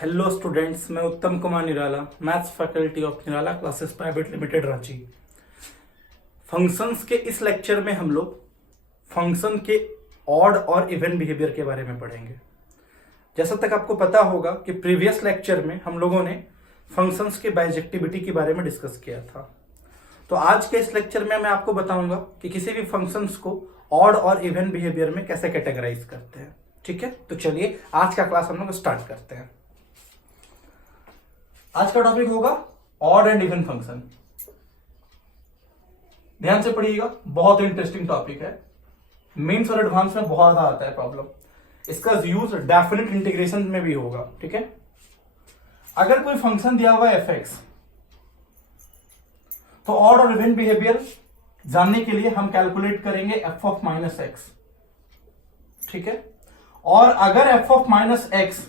Hello students, मैं Uttam Kumar Nirala, maths faculty of Nirala classes private limited Ranchi. Functions के इस लेक्चर में हम लोग फंक्शन के ऑड और इवन बिहेवियर के बारे में पढ़ेंगे। जैसा तक आपको पता होगा कि प्रीवियस लेक्चर में हम लोगों ने फंक्शंस के बाइजेक्टिविटी के बारे में डिस्कस किया था। तो आज के इस लेक्चर में मैं आपको बताऊंगा कि किसी भी फंक्शंस को ऑड और इवन बिहेवियर में कैसे कैटेगराइज करते हैं। ठीक है, तो चलिए आज का क्लास हम लोग स्टार्ट करते हैं। आज का टॉपिक होगा ऑड एंड इवन फंक्शन। ध्यान से पढ़िएगा, बहुत इंटरेस्टिंग टॉपिक है। मेंस और एडवांस में बहुत आता है प्रॉब्लम। इसका यूज डेफिनेट इंटीग्रेशन में भी होगा। ठीक है, अगर कोई फंक्शन दिया हुआ है f(x), तो ऑड और इवन बिहेवियर जानने के लिए हम कैलकुलेट करेंगे f ऑफ माइनस एक्स। ठीक है, और अगर f of minus x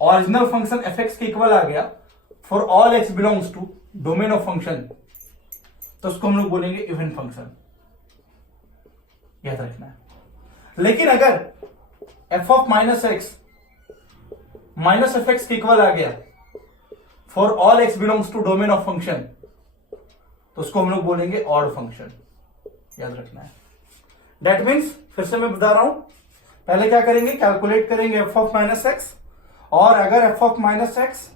original function f(x) के इक्वल आ गया for all x belongs to domain of function, तो उसको हम लोग बोलेंगे इवन फंक्शन। याद रखना है। लेकिन अगर f of minus x minus f(x) के इक्वल आ गया for all x belongs to domain of function, तो उसको हम लोग बोलेंगे ऑड फंक्शन। याद रखना है। दैट मीन्स, फिर से मैं बता रहा हूं, पहले क्या करेंगे, कैलकुलेट करेंगे f ऑफ माइनस एक्स, और अगर f of minus x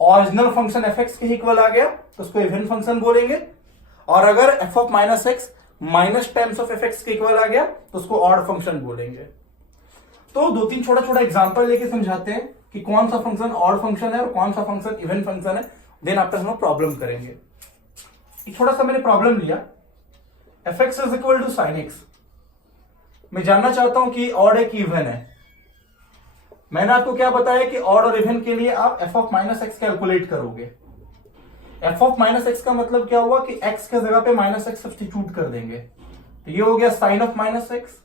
original function f(x) के इक्वल आ गया तो उसको इवन फंक्शन बोलेंगे, और अगर f of minus x minus times of f(x) के इक्वल आ गया तो उसको ऑड फंक्शन बोलेंगे। तो दो तीन छोटा छोटा एग्जांपल लेके समझाते हैं कि कौन सा फंक्शन ऑड फंक्शन है और कौन सा फंक्शन इवन फंक्शन है। देन आफ्टर हम लोग प्रॉब्लम करेंगे। एक छोटा सा मैंने प्रॉब्लम लिया, f(x) is equal to sin x। मैं जानना चाहता हूं कि ऑड है कि इवन है। मैंने आपको क्या बताया कि ऑड और इवन के लिए आप f of minus x calculate करोगे। f ऑफ माइनस एक्स का मतलब क्या हुआ कि x के जगह पे माइनस एक्स सब्स्टिट्यूट कर देंगे, तो ये हो गया साइन ऑफ माइनस एक्स,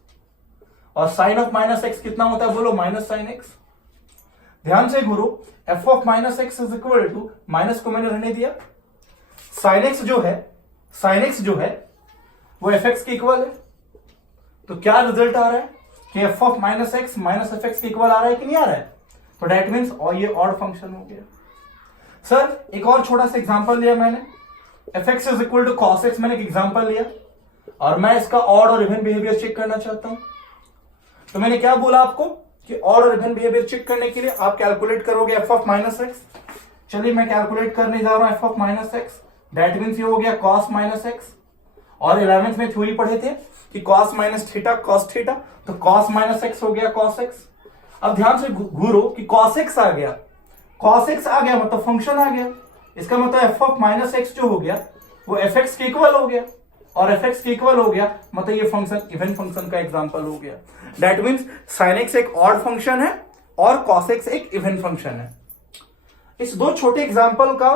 और साइन ऑफ माइनस एक्स कितना होता है बोलो, माइनस साइन एक्स। ध्यान से गुरु, f of minus x is equal to, minus को मैंने रहने दिया, साइन एक्स जो है वो f(x) के इक्वल है। तो क्या रिजल्ट आ रहा है कि f of minus x minus f(x) के इक्वल आ रहा है कि नहीं आ रहा है? तो डेट मीन्स और ये ऑड फंक्शन हो गया। सर एक और छोटा सा एग्जांपल लिया मैंने, f(x) is equal to cos x। मैंने एक एग्जांपल लिया और मैं इसका ऑड और इवन बिहेवियर चेक करना चाहता हूं। तो मैंने क्या बोला आपको कि ऑड और इवन बिहेवियर चेक करने के लिए आप कैलकुलेट करोगे f ऑफ माइनस एक्स। चलिए मैं कैलकुलेट करने जा रहा हूं f of minus x. That means ये हो गया cos माइनस एक्स, और 11th में थ्योरी पढ़े थे कि cos minus theta cos theta, तो cos माइनस एक्स हो गया cos x। अब ध्यान से घूरो कि cos x आ गया, cos x आ गया मतलब फंक्शन आ गया। इसका मतलब f ऑफ माइनस एक्स जो हो गया वो f(x) के इक्वल हो गया, और f(x) के इक्वल हो गया मतलब ये फंक्शन इवन फंक्शन का एग्जांपल हो गया। दैट मीन्स sin x एक ऑड फंक्शन है और cos x एक इवन फंक्शन है। इस दो छोटे एग्जांपल का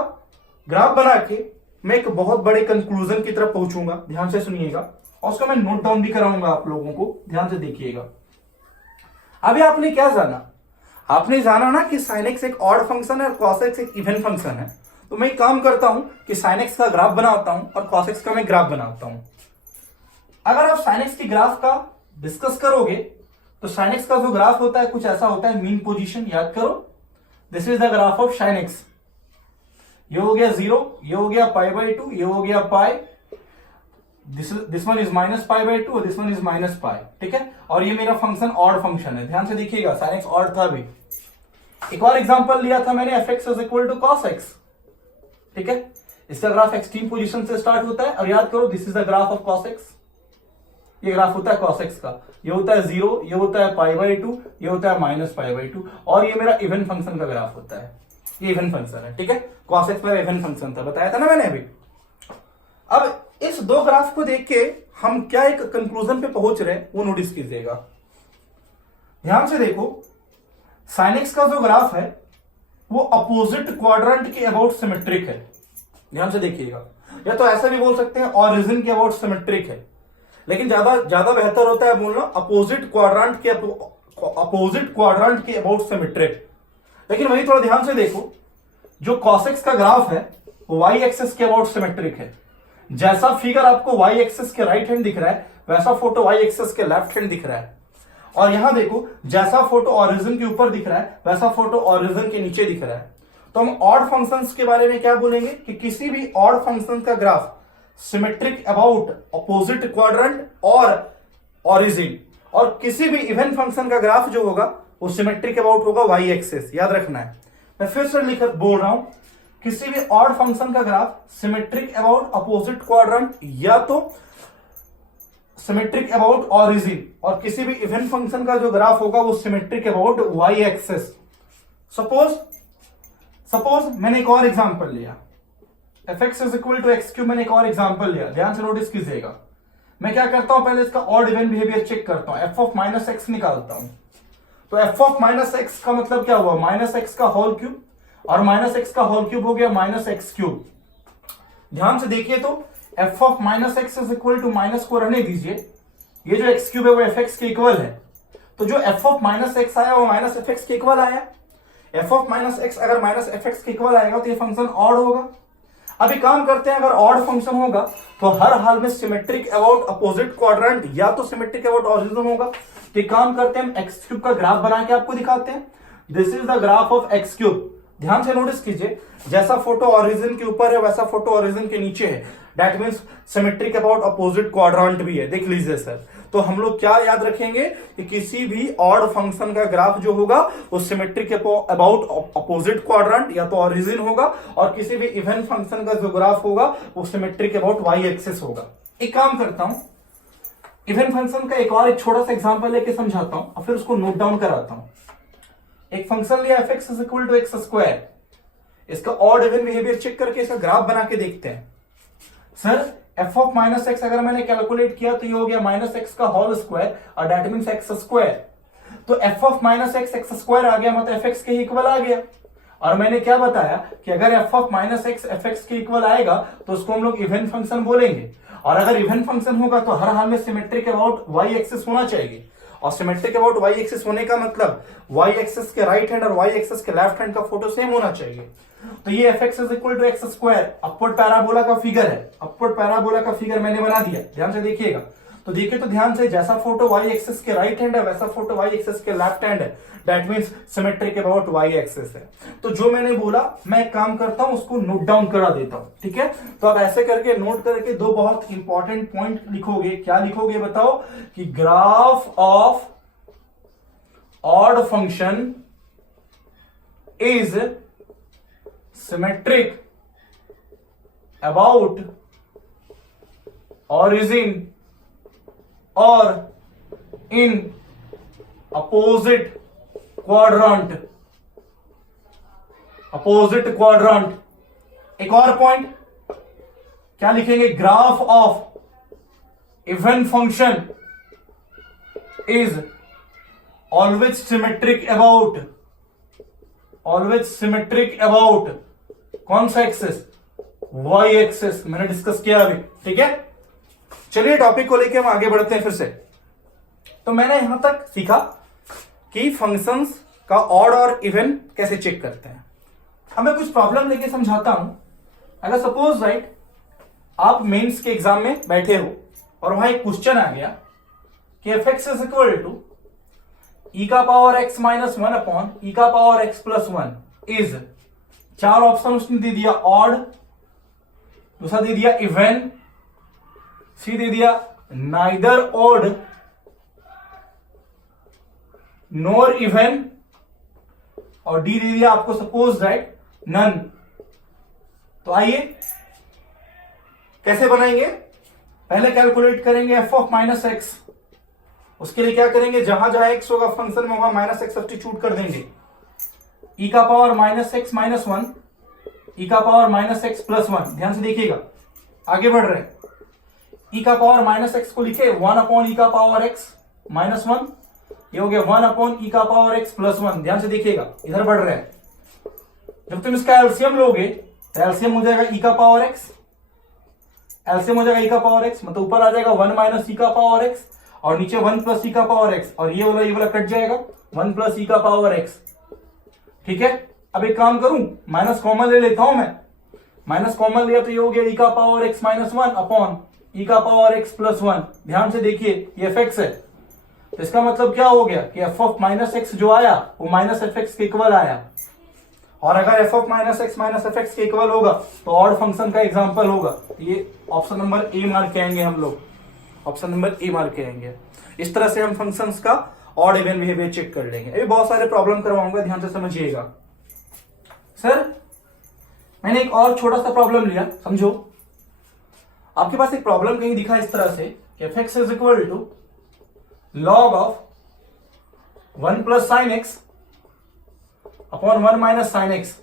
ग्राफ बना के मैं एक बहुत बड़े कंक्लूजन की तरफ पहुंचूंगा। ध्यान से सुनिएगा, और उसका मैं नोट डाउन भी कराऊंगा आप लोगों को। ध्यान से देखिएगा। अभी आपने क्या जाना, आपने जाना ना कि sin x एक ऑड फंक्शन है और cos x एक इवन फंक्शन है। तो मैं एक काम करता हूं कि sin x का ग्राफ बनाता हूं और cos x का मैं ग्राफ बनाता हूं। अगर आप sin x की ग्राफ का डिस्कस करोगे तो sin x का जो ग्राफ होता है कुछ ऐसा होता है, मीन पोजीशन। याद करो, this is the graph of sin x। ये हो गया 0, ये हो गया π/2, ये हो गया पाई, दिस वन इज माइनस π/2 और this one is minus pi. ठीक है, और ये मेरा फंक्शन ऑड फंक्शन है। ध्यान से देखिएगा, sin x ऑड था भी। एक और एग्जांपल लिया था मैंने, f(x) is equal to cos x। ठीक है, इसका ग्राफ एक्सट्रीम पोजीशन से स्टार्ट होता है, और याद करो this is the graph of cos x। ये ग्राफ होता है cos x का, ये होता है 0, ये होता है π/2, ये होता है माइनस π/2, और ये मेरा इवन फंक्शन का ग्राफ होता है। ये इवन फंक्शन है। ठीक है, cos x मेरा इवन फंक्शन था, बताया था ना मैंने अभी। अब इस दो ग्राफ को देख के हम क्या एक कंक्लूजन पे पहुंच रहे हैं वो नोटिस कीजिएगा। ध्यान से देखो, sin x का जो ग्राफ है वो अपोजिट क्वाड्रेंट के अबाउट सिमेट्रिक है। ध्यान से देखिएगा, या तो ऐसा भी बोल सकते हैं ऑरिजिन के अबाउट सिमेट्रिक है, लेकिन ज्यादा बेहतर होता है बोलना अपोजिट क्वाड्रेंट के अबाउट सिमेट्रिक। लेकिन वही थोड़ा ध्यान से देखो, जो cos x का ग्राफ है वो y एक्सिस के अबाउट सिमेट्रिक है। जैसा फिगर आपको y एक्सिस के राइट हैंड दिख रहा है वैसा फोटो y एक्सिस के लेफ्ट हैंड दिख रहा है। और यहां देखो जैसा फोटो ऑरिजिन के ऊपर दिख रहा है वैसा फोटो ऑरिजिन के नीचे दिख रहा है। तो हम ऑड फंक्शंस के बारे में क्या बोलेंगे कि किसी भी ऑड फंक्शन का graph symmetric about opposite quadrant और ऑरिजिन, और किसी भी इवन फंक्शन का ग्राफ जो होगा वो सिमेट्रिक अबाउट होगा वाई एक्सिस। याद रखना है, मैं फिर से लिख बोल रहा हूं, किसी भी ऑड फंक्शन का graph symmetric about opposite quadrant या तो सिमेट्रिक अबाउट ऑरिजिन, और किसी भी इवन फंक्शन का जो ग्राफ होगा वो symmetric about Y axis. Suppose मैंने एक और एग्जांपल लिया, fx is equal to x cube. मैंने एक और एग्जांपल लिया, ध्यान से नोटिस कीजिएगा। मैं क्या करता हूं, पहले इसका ऑड इवन बिहेवियर चेक करता हूं, एफ ऑफ माइनस एक्स निकालता हूं। तो एफ ऑफ माइनस एक्स का मतलब क्या हुआ, माइनस एक्स का होल क्यूब, और माइनस एक्स का होल क्यूब हो गया माइनस एक्स क्यूब। ध्यान से देखिए तो f of minus x is equal to minus को रहने दीजिए, ये जो एक्स क्यूब है वो एफ एक्स के इक्वल है। तो जो एफ ऑफ माइनस एक्स आया वो माइनस एफ एक्स के इक्वल आया। एफ ऑफ माइनस एक्स अगर माइनस एफ एक्स के इक्वल आएगा तो ये फंक्शन ऑड होगा। अभी काम करते हैं, अगर ऑड फंक्शन होगा तो हर हाल में सिमेट्रिक अबाउट अपोजिट क्वाड्रेंट या तो सिमेट्रिक अबाउट ऑरिजिन होगा। तो काम करते हैं, हम एक्स क्यूब का ग्राफ बना के आपको दिखाते हैं। This is the graph of x cube. ध्यान से नोटिस कीजिए, जैसा फोटो ऑरिजिन के ऊपर है वैसा फोटो ऑरिजिन के नीचे है। That means symmetric about opposite quadrant भी है। देख लीजिए सर, तो हम लोग क्या याद रखेंगे कि किसी भी ऑड फंक्शन का ग्राफ जो होगा वो सिमेट्रिक अबाउट अपोजिट क्वाड्रेंट या तो ऑरिजिन होगा, और किसी भी इवन फंक्शन का जो ग्राफ होगा वो सिमेट्रिक अबाउट वाई एक्सिस होगा। एक काम करता हूं, इवन फंक्शन का एक छोटा सा एग्जांपल लेके समझाता हूं और फिर उसको नोट डाउन कराता हूं। एक फंक्शन लिया f x is equal to x square, इसका ऑड इवन बिहेवियर चेक करके इसका ग्राफ बना के देखते हैं। Sir f of minus x अगर मैंने कैलकुलेट किया तो ये हो गया माइनस एक्स का होल स्क्वायर, और दैट मीन्स एक्स स्क्वायर। तो f of minus x x square आ गया, मतलब एफ एक्स के इक्वल आ गया। और मैंने क्या बताया कि अगर f of minus x F x के इक्वल आएगा तो उसको हम लोग इवन फंक्शन बोलेंगे, और अगर इवन फंक्शन होगा तो हर हाल में सिमेट्रिक अबाउट वाई एक्सिस होना चाहिए। और सिमेट्रिक अबाउट वाई एक्सिस होने का मतलब वाई एक्सिस के राइट हैंड और वाई एक्सिस के लेफ्ट हैंड का फोटो सेम होना चाहिए। तो ये f x is equal to x square upward parabola का फिगर है। अपवर्ड पैराबोला का फिगर मैंने बना दिया, ध्यान से देखिएगा। तो देखिए तो ध्यान से, जैसा फोटो वाई एक्सिस के राइट हैंड है वैसा फोटो वाई एक्सिस के लेफ्ट हैंड है। That means symmetric about Y axis है। तो जो मैंने बोला मैं एक काम करता हूं, उसको नोट डाउन करा देता हूं, ठीक है। तो आप ऐसे करके नोट करके दो बहुत इंपॉर्टेंट पॉइंट लिखोगे। क्या लिखोगे बताओ, कि graph of odd function is symmetric about origin or in opposite quadrant। एक और पॉइंट क्या लिखेंगे, graph of even function is always symmetric about कौन सा एक्सेस, वाई एक्सेस। मैंने डिस्कस किया अभी, ठीक है। चलिए टॉपिक को लेके हम आगे बढ़ते हैं फिर से। तो मैंने यहां तक सीखा कि फंक्शंस का ऑड और इवन कैसे चेक करते हैं। अब मैं कुछ प्रॉब्लम लेके समझाता हूं। अगर सपोज राइट आप मेंस के एग्जाम में बैठे हो और वहां एक क्वेश्चन आ गया कि f x is equal to e का power x minus one upon e का power x plus one is, चार ऑप्शन उसने दे दिया ऑड, दूसरा दे दिया इवन, सी दे दिया नाइदर ऑड नॉर इवन, और डी दे दिया आपको सपोज राइट नन। तो आइए कैसे बनाएंगे, पहले कैलकुलेट करेंगे एफ ऑफ माइनस एक्स। उसके लिए क्या करेंगे, जहां जहां एक्स होगा फंक्शन में वहां माइनस एक्स सब्स्टिट्यूट कर देंगे। ई का power minus x minus one, e का power minus x plus one. ध्यान से देखिएगा, आगे बढ़ रहे हैं। ई का पावर माइनस एक्स को लिखे वन अपॉन ई का पावर एक्स माइनस वन, ये हो गया वन अपॉन ई का पावर एक्स प्लस वन। ध्यान से देखिएगा, इधर बढ़ रहे हैं। जब तुम इसका एलसीएम लोगे तो एलसीएम हो जाएगा ई का पावर एक्स, एलसीएम हो जाएगा ई का पावर एक्स, मतलब ऊपर आ जाएगा वन माइनस ई का पावर एक्स, और नीचे वन प्लस ई का पावर एक्स, और ये वाला कट जाएगा वन प्लस ई का पावर एक्स, ठीक है। अब एक काम करूं, माइनस कॉमन ले लेता हूं मैं। माइनस कॉमन लिया तो ये हो गया ई का power x minus one upon e का पावर एक्स प्लस वन। ध्यान से देखिए ये एफ एक्स है, तो इसका मतलब क्या हो गया कि एफ ऑफ माइनस एक्स जो आया वो माइनस एफ एक्स के इक्वल आया, और अगर f of minus x minus F x के इक्वल होगा तो ऑड फंक्शन का एग्जांपल होगा। ये ऑप्शन नंबर ए मार्क करेंगे हम लोग, ऑप्शन नंबर ए मार्क करेंगे। इस तरह से हम फंक्शंस का ऑड इवन बिहेवियर चेक कर लेंगे। अभी बहुत सारे प्रॉब्लम करवाऊंगा, ध्यान से समझिएगा। सर मैंने एक और छोटा सा प्रॉब्लम लिया, समझो। आपके पास एक प्रॉब्लम कहीं दिखा इस तरह से कि f x is equal to log of 1 plus sine x upon 1 minus sine x.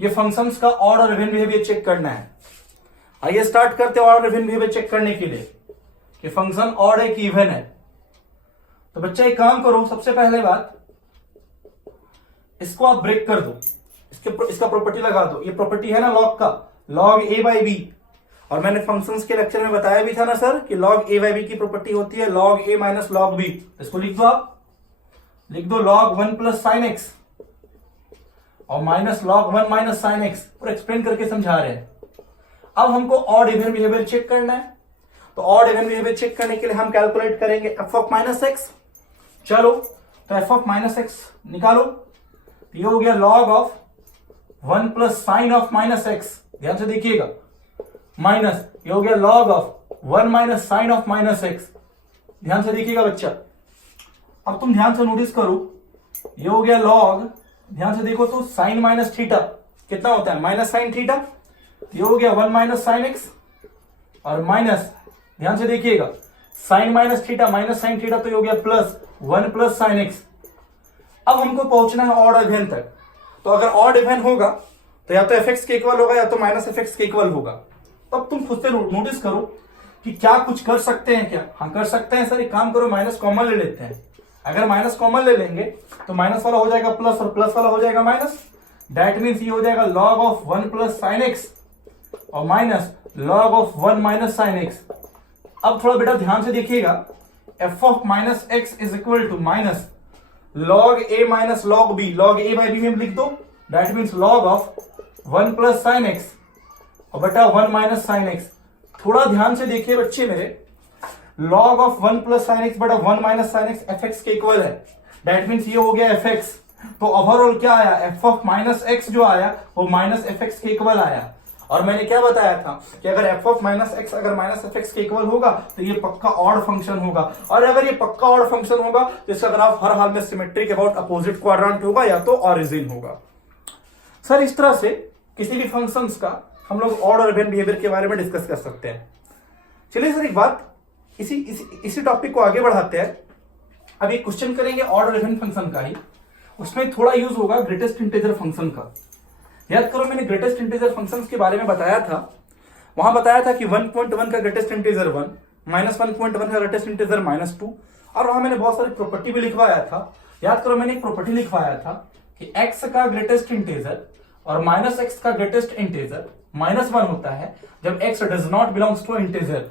ये फंक्शंस का ऑड और इवन बिहेवियर चेक करना है। आइए स्टार्ट करते हैं ऑड और इवन बिहेवियर चेक करने के लिए कि फंक्शन ऑड है कि इवन है। तो बच्चा एक काम करो, सबसे पहले बात इसको आप ब्रेक कर दो, इसका प्रॉपर्टी लगा दो। ये प्रॉपर्टी है ना लॉग का, लॉग ए बाई बी। और मैंने फंक्शंस के लेक्चर में बताया भी था ना सर कि लॉग ए बाई बी की प्रॉपर्टी होती है log a minus log B. इसको लिख दो, आप लिख दो लॉग 1 प्लस साइन एक्स और minus log 1 minus sine x, और एक्सप्लेन करके समझा रहे हैं। अब हमको ऑड इवन बिहेवियर चेक करना है, तो ऑड इवन बिहेवियर चेक करने के लिए हम कैलकुलेट करेंगे एफ ऑफ माइनस एक्स। चलो तो एफ ऑफ माइनस एक्स निकालो, तो ये हो गया log of 1 plus sine of minus x, ध्यान से देखिएगा, माइनस ये हो गया log of 1 minus sine of minus x. ध्यान से देखिएगा बच्चा। अब तुम ध्यान से नोटिस करो, ये हो गया लॉग, ध्यान से देखो तो साइन माइनस थीटा कितना होता है, माइनस साइन थीटा। ये हो गया 1 माइनस साइन एक्स और माइनस, ध्यान से देखिएगा, sine minus theta minus sine theta, तो ये हो गया प्लस 1 प्लस साइन एक्स। अब हमको पहुंचना है ऑड इवन तक। तो अगर ऑड इवन होगा तो या तो एफ एक्स के इक्वल होगा या तो माइनस एफ एक्स के इक्वल होगा। तब तुम खुद से नोटिस करो कि क्या कुछ कर सकते हैं क्या। हाँ कर सकते हैं सर, एक काम करो माइनस कॉमन ले लेते हैं। अगर माइनस कॉमन ले लेंगे तो माइनस वाला हो जाएगा प्लस और प्लस वाला हो जाएगा माइनस। दैट मीन्स ये हो जाएगा log of 1 plus sine x और minus log of 1 minus sine x. अब थोड़ा बेटा ध्यान से देखिएगा, f of minus x is equal to minus log a minus log b, log a by b में लिख दो। That means log of 1 plus sine x और बेटा 1 माइनस साइन एक्स। थोड़ा ध्यान से देखिए बच्चे मेरे, log of 1 plus sine x बटा 1 minus sine x F x के इक्वल है। दैट मीन्स ये हो गया एफ एक्स। तो ओवरऑल क्या आया, एफ ऑफ माइनस एक्स जो आया वो माइनस एफ एक्स के इक्वल आया। और मैंने क्या बताया था कि अगर एफ ऑफ माइनस एक्स अगर माइनस एफ एक्स के इक्वल होगा तो ये पक्का ऑड फंक्शन होगा। और अगर ये पक्का ऑड फंक्शन होगा तो इसका ग्राफ हर हाल में सिमेट्री के अबाउट अपोजिट क्वाड्रेंट होगा या तो ऑरिजिन होगा। सर इस तरह से किसी भी फंक्शंस का हम लोग ऑड और इवन बिहेवियर के बारे में डिस्कस कर सकते हैं। चलिए सर एक बात, इसी टॉपिक को आगे बढ़ाते हैं। अब एक क्वेश्चन करेंगे ऑड और इवन फंक्शन का ही, उसमें थोड़ा यूज होगा ग्रेटेस्ट इंटीजर फंक्शन का। याद करो मैंने ग्रेटेस्ट इंटीजर फंक्शंस के बारे में बताया था, वहां बताया था कि 1.1 का ग्रेटेस्ट इंटीजर 1, माइनस 1.1 का ग्रेटेस्ट इंटीजर -2, और वहां मैंने बहुत सारी प्रॉपर्टी भी लिखवाया था। याद करो मैंने एक प्रॉपर्टी लिखवाया था कि x का ग्रेटेस्ट इंटीजर और माइनस एक्स का ग्रेटेस्ट इंटीजर -1 होता है जब x does not belongs to integer.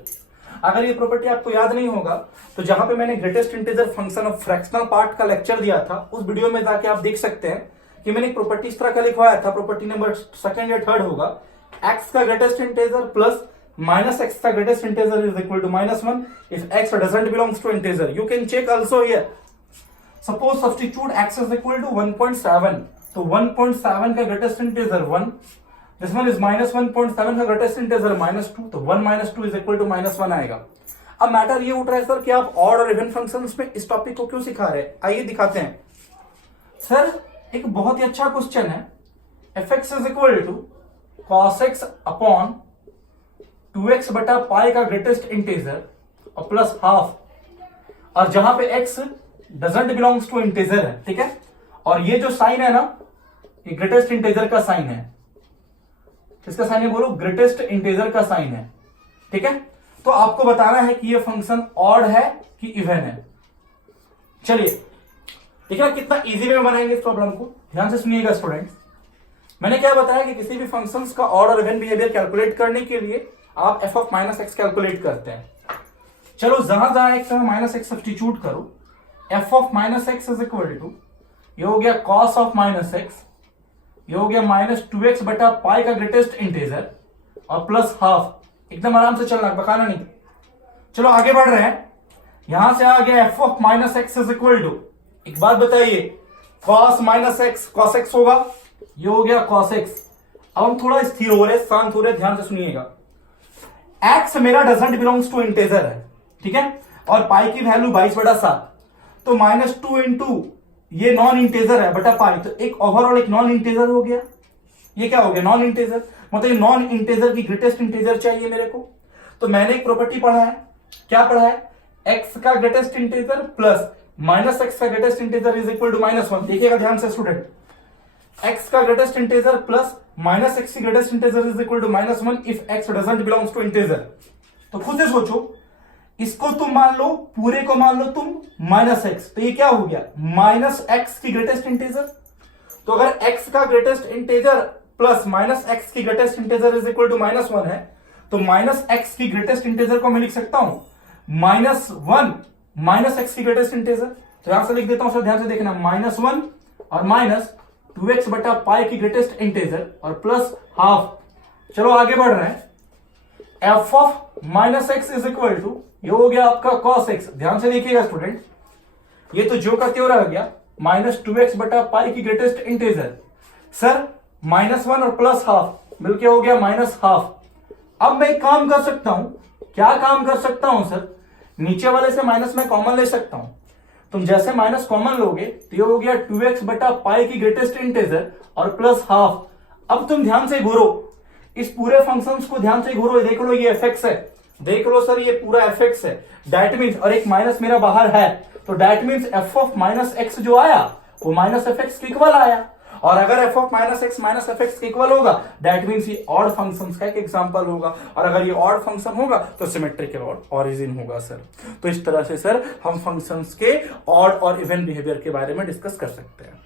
अगर ये प्रॉपर्टी आपको याद नहीं होगा तो जहां पे मैंने greatest integer function of fractional part का लेक्चर दिया था उस वीडियो में जाके आप देख सकते हैं कि मैंने एक प्रॉपर्टी इस तरह का लिखवाया था, प्रॉपर्टी नंबर 2nd या 3rd होगा, x का greatest integer plus minus x का greatest integer is equal to -1 if x doesn't belongs to integer. You can check also here. Suppose substitute x is equal to 1.7, तो 1.7 का greatest integer 1, this one is -1.7 का greatest integer -2, तो 1 - 2 is equal to -1 आएगा। अब matter ये उठ रहा है सर कि आप ऑड और इवन फंक्शंस में इस टॉपिक को क्यों सिखा रहे हैं, आइए दिखाते हैं। सर एक बहुत ही अच्छा क्वेश्चन है, f x is equal to cos x upon 2x बटा पाई का ग्रेटेस्ट इंटीजर और प्लस हाफ, और जहां पे x doesn't belongs to integer है, ठीक है, और ये जो साइन है ना ये ग्रेटेस्ट इंटीजर का साइन है। किसका साइन है बोलो, ग्रेटेस्ट इंटीजर का साइन है, ठीक है। तो आपको बताना है कि ये फंक्शन ऑड है कि इवन है। चलिए देखिए कितना इजी वे में बनाएंगे इस प्रॉब्लम को, ध्यान से सुनिएगा स्टूडेंट्स। मैंने क्या बताया कि किसी भी फंक्शंस का ऑड और इवन बिहेवियर कैलकुलेट करने के लिए आप f of minus x calculate करते हैं। चलो जहां जहां एक्स में माइनस एक्स सब्स्टिट्यूट करो, f of minus x is equal to ये हो गया कॉस ऑफ माइनस एक्स, ये हो गया -2x बटा पाई का ग्रेटेस्ट इंटीजर और प्लस हाफ। एकदम आराम से चलना, बकाना नहीं। चलो आगे बढ़ रहे हैं। यहां से आ गया f of minus x is equal to, एक बात बताइए, cos minus x cos x होगा, ये हो गया कॉस एक्स। अब हम थोड़ा स्थिर हो रहे, शांत हो रहे, ध्यान से सुनिएगा। एक्स मेरा डजंट बिलोंग्स टू इंटेजर है, ठीक है, और पाई की वैल्यू 22/7, तो -2 इंटू ये नॉन इंटेजर है बटा पाई, तो एक ओवरऑल एक नॉन इंटेजर हो गया। ये क्या हो गया, नॉन इंटेजर, मतलब नॉन इंटेजर की ग्रेटेस्ट इंटेजर चाहिए मेरे को। तो मैंने एक प्रॉपर्टी पढ़ा है, क्या पढ़ा है, एक्स का greatest integer plus minus x का greatest integer is equal to -1। देखिएगा ध्यान से स्टूडेंट, एक्स का greatest integer plus minus x की greatest integer is equal to -1 if x doesn't belongs to integer. तो खुद से सोचो, इसको तुम मान लो, पूरे को मान लो तुम माइनस एक्स, तो ये क्या हो गया, माइनस एक्स की ग्रेटेस्ट इंटेजर। तो अगर एक्स का greatest integer plus minus x की greatest integer is equal to -1 है, तो माइनस एक्स की ग्रेटेस्ट इंटेजर को मैं लिख सकता हूं -1 माइनस एक्स की ग्रेटेस्ट इंटेजर। तो यहां से लिख देता हूं सर, ध्यान से देखना, -1 और माइनस 2x बटा पाई की ग्रेटेस्ट इंटेजर और प्लस हाफ। चलो आगे बढ़ रहे हैं, f of minus x is equal to, ये हो गया आपका cos x। ध्यान से देखिएगा स्टूडेंट, ये तो जो का त्यों रह गया, -2x बटा पाई की ग्रेटेस्ट इंटेजर, सर -1 और प्लस हाफ मिलके हो गया -12। अब मैं एक काम कर सकता हूं, क्या काम कर सकता हूं सर, नीचे वाले से माइनस में कॉमन ले सकता हूं। तुम जैसे माइनस कॉमन लोगे तो ये हो गया 2x बटा पाई की ग्रेटेस्ट इंटेजर और प्लस हाफ। अब तुम ध्यान से घूरो, इस पूरे फंक्शंस को ध्यान से घूरो, देख लो ये fx है, देख लो सर ये पूरा fx है, दैट मीन्स, और एक माइनस मेरा बाहर है, तो that means F of minus x जो आया वो माइनस एफ एक्स के इक्वल आया। और अगर f of minus x minus F x के इक्वल होगा, दैट मीन्स ये ऑड फंक्शंस का एक एग्जांपल होगा, और अगर ये ऑड फंक्शन होगा तो सिमेट्रिकल ऑरिजिन होगा सर। तो इस तरह से सर हम फंक्शंस के ऑड और इवन बिहेवियर के बारे में डिस्कस कर सकते हैं।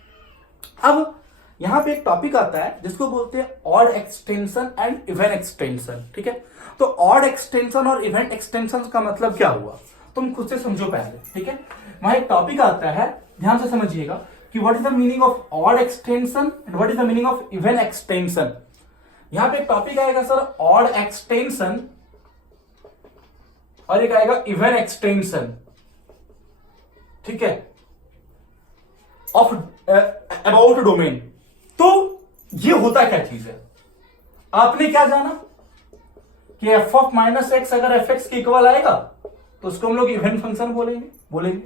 अब यहां पे एक टॉपिक आता है जिसको बोलते हैं odd extension and even extension, ठीक है। तो ऑड एक्सटेंशन और इवेंट एक्सटेंशन का मतलब क्या हुआ, तुम खुद से समझो पहले, ठीक है। वहां एक टॉपिक आता है, ध्यान से समझिएगा कि what is the meaning of odd extension and what is the meaning of even extension. यहां पे एक टॉपिक आएगा सर ऑड एक्सटेंशन और एक आएगा इवन एक्सटेंशन, ठीक है, ऑफ अबाउट डोमेन। तो ये होता क्या चीज है, आपने क्या जाना कि एफ ऑफ माइनस एक्स अगर एफ एक्स के इक्वल आएगा तो उसको हम लोग इवन फंक्शन बोलेंगे,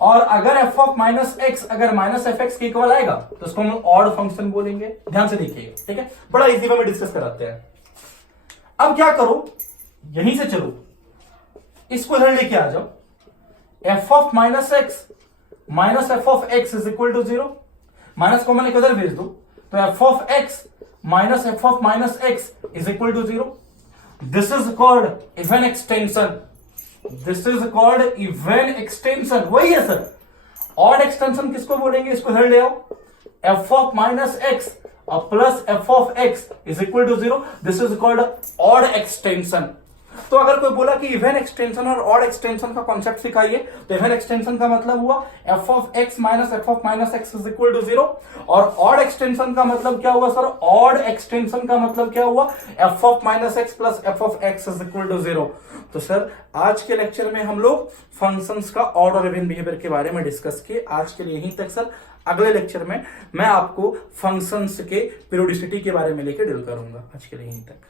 और अगर एफ ऑफ माइनस एक्स अगर माइनस एफ एक्स के इक्वल आएगा तो उसको हम लोग ऑड फंक्शन बोलेंगे। ध्यान से देखिएगा, ठीक है, बड़ा इजी वे में डिस्कस कराते हैं। अब क्या करो, यहीं से चलो, इसको इधर लेके आ जाओ, f of minus x minus f of x is equal to 0, minus को मैंने किधर भेज दो, तो f of x minus f of minus x is equal to 0। This is called even extension, this is called even extension, वही है sir. Odd extension किसको बोलेंगे, इसको इधर ले आओ, एफ ऑफ माइनस एक्स और plus f of x is equal to 0, this is called odd extension. तो अगर कोई बोला कि इवन एक्सटेंशन और ऑड एक्सटेंशन का कॉन्सेप्ट सिखाइए, तो इवन एक्सटेंशन का मतलब हुआ f of x minus f of minus x is equal to 0, और ऑड एक्सटेंशन का मतलब क्या हुआ सर, ऑड एक्सटेंशन का मतलब क्या हुआ, f of minus x plus f of x is equal to 0। तो सर आज के लेक्चर में हम लोग फंक्शंस का ऑड और इवन बिहेवियर के बारे में डिस्कस किए। आज के लिए यहीं तक सर, अगले लेक्चर में मैं आपको फंक्शंस के पीरियोडिसिटी के बारे में लेकर डील करूंगा। आज के लिए यहीं तक।